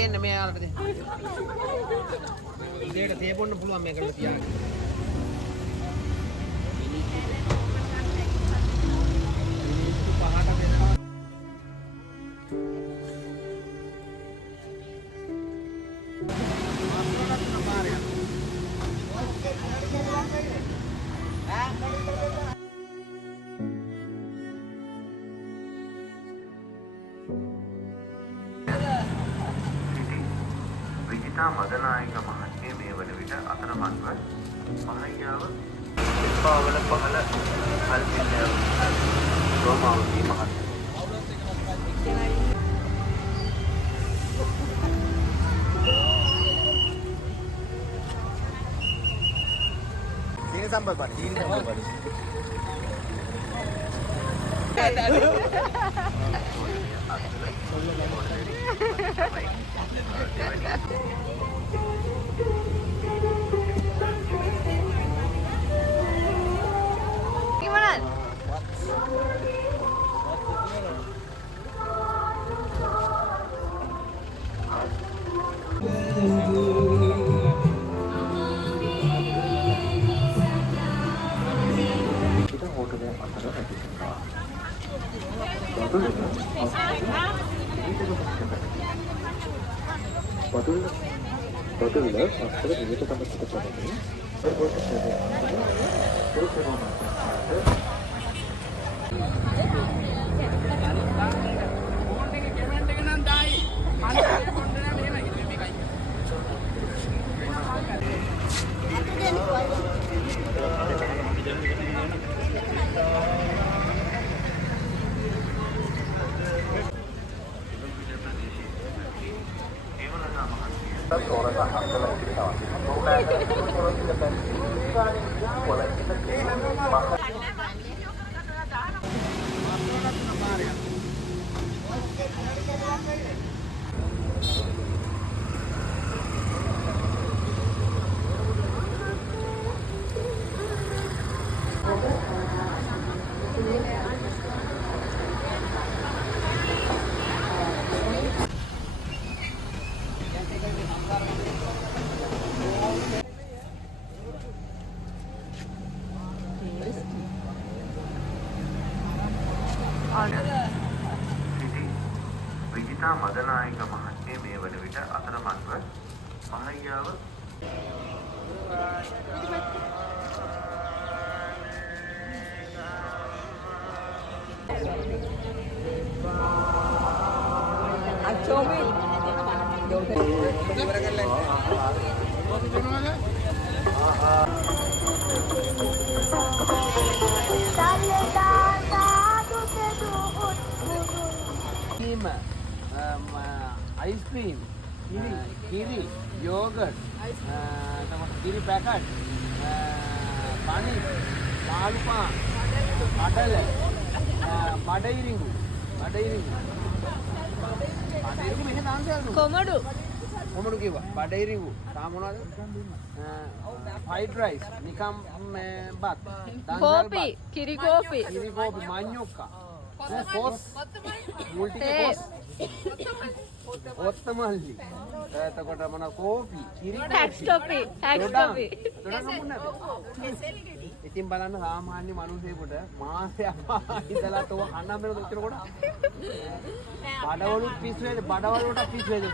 ගේන්න මෙයාලට දෙන්න. ඉලේට තේ බොන්න පුළුවන් මේකට තියාගන්න. මදනායක මහත්මිය මේ වන විට අතරමංව මහయ్యව පාවල පහළ කල්පිතය රෝමාවතී මහත්මිය සීනි සම්බල් පානි සීනි sambol පානි Gimana? kita hotelnya antara episode Botolnya masker ini kita tambah kita coba ini. Terus Wijitha Madanayake මහත්මිය මේ වන විට අතරමංව මහయ్యව ice cream, kiri, yogurt, kiri packet, panis, malupa, padal, padairingu, mehe dansa tu. Komodo. Komodo kiwa, padairingu, tamona, fried rice, nikam bat, Kopi, kiri kopi. kiri kopi, manyoka, kos, multi kos. ඔත්තමල්ලි එතකොට මොන කෝපි කිරි Tax copy. ඉතින් බලන්න සාමාන්‍ය මිනිහෙකුට මාසයක් ඉඳලා තව අන්නම් වෙන දෙච්චරකොට බඩවලුත් පිස්සු වේද බඩවල වලට පිස්සු වේද